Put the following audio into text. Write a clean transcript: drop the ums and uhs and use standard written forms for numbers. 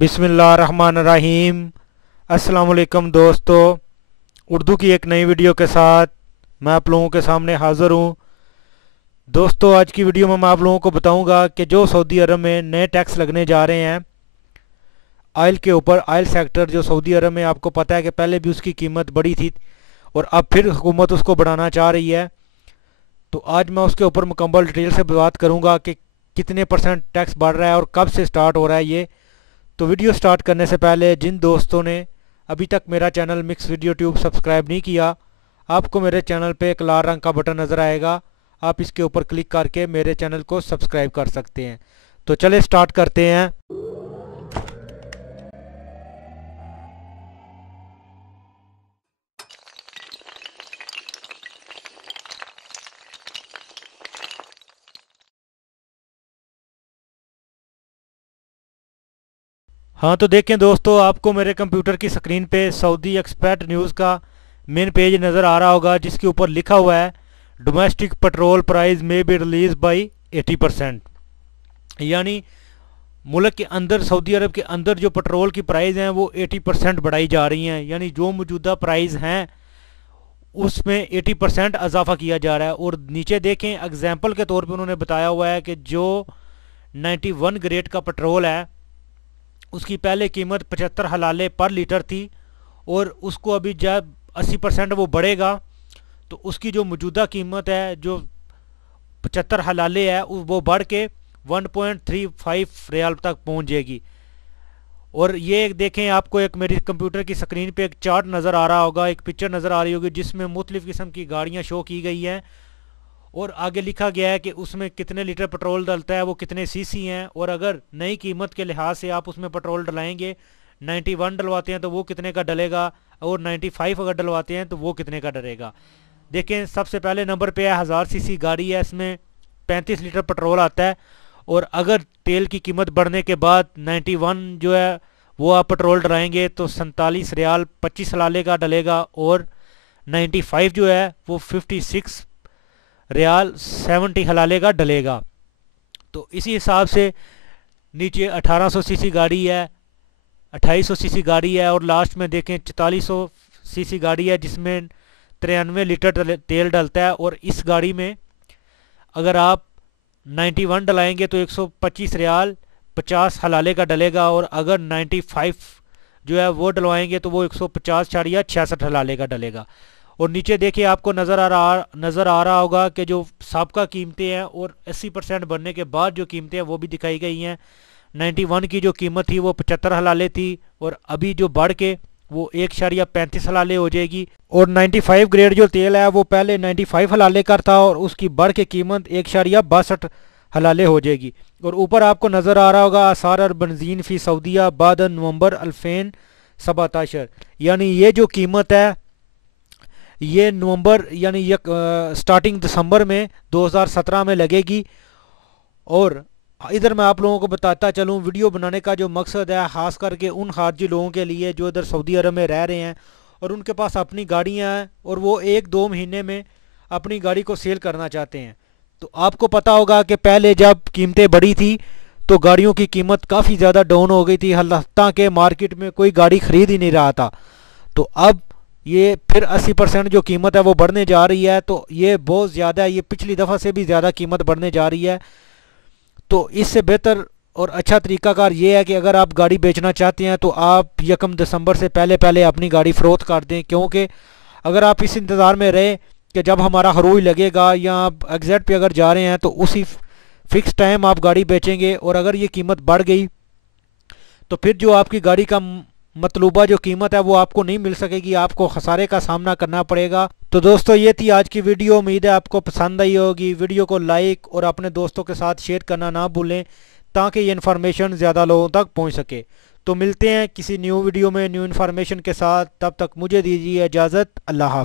बिस्मिल्लाहिर्रहमानिर्रहीम। अस्सलामुअलैकुम दोस्तों, उर्दू की एक नई वीडियो के साथ मैं आप लोगों के सामने हाज़िर हूँ। दोस्तों, आज की वीडियो में मैं आप लोगों को बताऊंगा कि जो सऊदी अरब में नए टैक्स लगने जा रहे हैं ऑयल के ऊपर। ऑयल सेक्टर जो सऊदी अरब में, आपको पता है कि पहले भी उसकी कीमत बढ़ी थी और अब फिर हुकूमत उसको बढ़ाना चाह रही है। तो आज मैं उसके ऊपर मुकम्मल डिटेल से बात करूँगा कि कितने % टैक्स बढ़ रहा है और कब से स्टार्ट हो रहा है ये। तो वीडियो स्टार्ट करने से पहले जिन दोस्तों ने अभी तक मेरा channel mix video tube subscribe नहीं किया, आपको मेरे चैनल पे एक लाल रंग का बटन नज़र आएगा, आप इसके ऊपर क्लिक करके मेरे चैनल को सब्सक्राइब कर सकते हैं। तो चले स्टार्ट करते हैं। हाँ, तो देखें दोस्तों, आपको मेरे कंप्यूटर की स्क्रीन पे सऊदी एक्सपेट न्यूज़ का मेन पेज नज़र आ रहा होगा, जिसके ऊपर लिखा हुआ है डोमेस्टिक पेट्रोल प्राइस में बी रिलीज बाई 80%। यानी मुल्क के अंदर, सऊदी अरब के अंदर जो पेट्रोल की प्राइस हैं वो 80% बढ़ाई जा रही हैं। यानी जो मौजूदा प्राइस हैं उसमें 80% इजाफा किया जा रहा है। और नीचे देखें, एग्जाम्पल के तौर पे उन्होंने बताया हुआ है कि जो 91 ग्रेड का पेट्रोल है उसकी पहले कीमत 75 हलाले पर लीटर थी, और उसको अभी जब 80% वो बढ़ेगा तो उसकी जो मौजूदा कीमत है जो 75 हलाले है वो बढ़ के 1.35 रियाल तक पहुंच जाएगी। और ये देखें, आपको एक मेरी कंप्यूटर की स्क्रीन पे एक चार्ट नज़र आ रहा होगा, एक पिक्चर नज़र आ रही होगी जिसमें मुख्तलिफ़ किस्म की गाड़ियाँ शो की गई हैं और आगे लिखा गया है कि उसमें कितने लीटर पेट्रोल डलता है, वो कितने सीसी हैं, और अगर नई कीमत के लिहाज से आप उसमें पेट्रोल डलाएंगे, 91 डलवाते हैं तो वो कितने का डलेगा, और 95 अगर डलवाते हैं तो वो कितने का डलेगा। देखें, सबसे पहले नंबर पे है 1000 सीसी गाड़ी है, इसमें 35 लीटर पेट्रोल आता है। और अगर तेल की कीमत बढ़ने के बाद 91 जो है वो आप पेट्रोल डलाएंगे तो 47 रियाल 25 हलाले का डलेगा, और 95 जो है वो 56 रियाल 70 हलाले का डलेगा। तो इसी हिसाब से नीचे 1800 सीसी गाड़ी है, 2800 सीसी गाड़ी है, और लास्ट में देखें 4400 सीसी गाड़ी है जिसमें 93 लीटर तेल डलता है। और इस गाड़ी में अगर आप 91 डलाएंगे तो 125 रियाल 50 हलाले का डलेगा, और अगर 95 जो है वो डलवाएंगे तो वो 150.66 हलाले का डलेगा। और नीचे देखिए, आपको नज़र आ रहा होगा कि जो साबका कीमतें हैं और 80% बढ़ने के बाद जो कीमतें हैं वो भी दिखाई गई हैं। 91 की जो कीमत थी वो 75 हलाले थी, और अभी जो बढ़ के वो 1.35 हलाले हो जाएगी। और 95 ग्रेड जो तेल है वो पहले 95 हलाले का था और उसकी बढ़ के कीमत 1.62 हलाले हो जाएगी। और ऊपर आपको नज़र आ रहा होगा आसार और बंजीन फ़ी सऊदीया बाद नवंबर 2017। यानी ये जो कीमत है ये नवंबर यानी स्टार्टिंग दिसंबर में 2017 में लगेगी। और इधर मैं आप लोगों को बताता चलूँ, वीडियो बनाने का जो मकसद है ख़ास करके उन खारजी लोगों के लिए जो इधर सऊदी अरब में रह रहे हैं और उनके पास अपनी गाड़ियाँ हैं और वो 1-2 महीने में अपनी गाड़ी को सेल करना चाहते हैं। तो आपको पता होगा कि पहले जब कीमतें बढ़ी थी तो गाड़ियों की कीमत काफ़ी ज़्यादा डाउन हो गई थी, हालांकि के मार्केट में कोई गाड़ी ख़रीद ही नहीं रहा था। तो अब ये फिर 80% जो कीमत है वो बढ़ने जा रही है, तो ये बहुत ज़्यादा है, ये पिछली दफ़ा से भी ज़्यादा कीमत बढ़ने जा रही है। तो इससे बेहतर और अच्छा तरीकाकार ये है कि अगर आप गाड़ी बेचना चाहते हैं तो आप 1 दिसंबर से पहले पहले अपनी गाड़ी फ़रोख्त कर दें, क्योंकि अगर आप इस इंतज़ार में रहे कि जब हमारा हरूज लगेगा या आप एग्जैक्ट पे अगर जा रहे हैं तो उसी फ़िक्स टाइम आप गाड़ी बेचेंगे, और अगर ये कीमत बढ़ गई तो फिर जो आपकी गाड़ी का मतलूबा जो कीमत है वो आपको नहीं मिल सकेगी, आपको खसारे का सामना करना पड़ेगा। तो दोस्तों, ये थी आज की वीडियो, उम्मीद है आपको पसंद आई होगी। वीडियो को लाइक और अपने दोस्तों के साथ शेयर करना ना भूलें ताकि ये इन्फॉर्मेशन ज़्यादा लोगों तक पहुंच सके। तो मिलते हैं किसी न्यू वीडियो में न्यू इन्फॉर्मेशन के साथ, तब तक मुझे दीजिए इजाज़त। अल्लाह हाफ़िज़।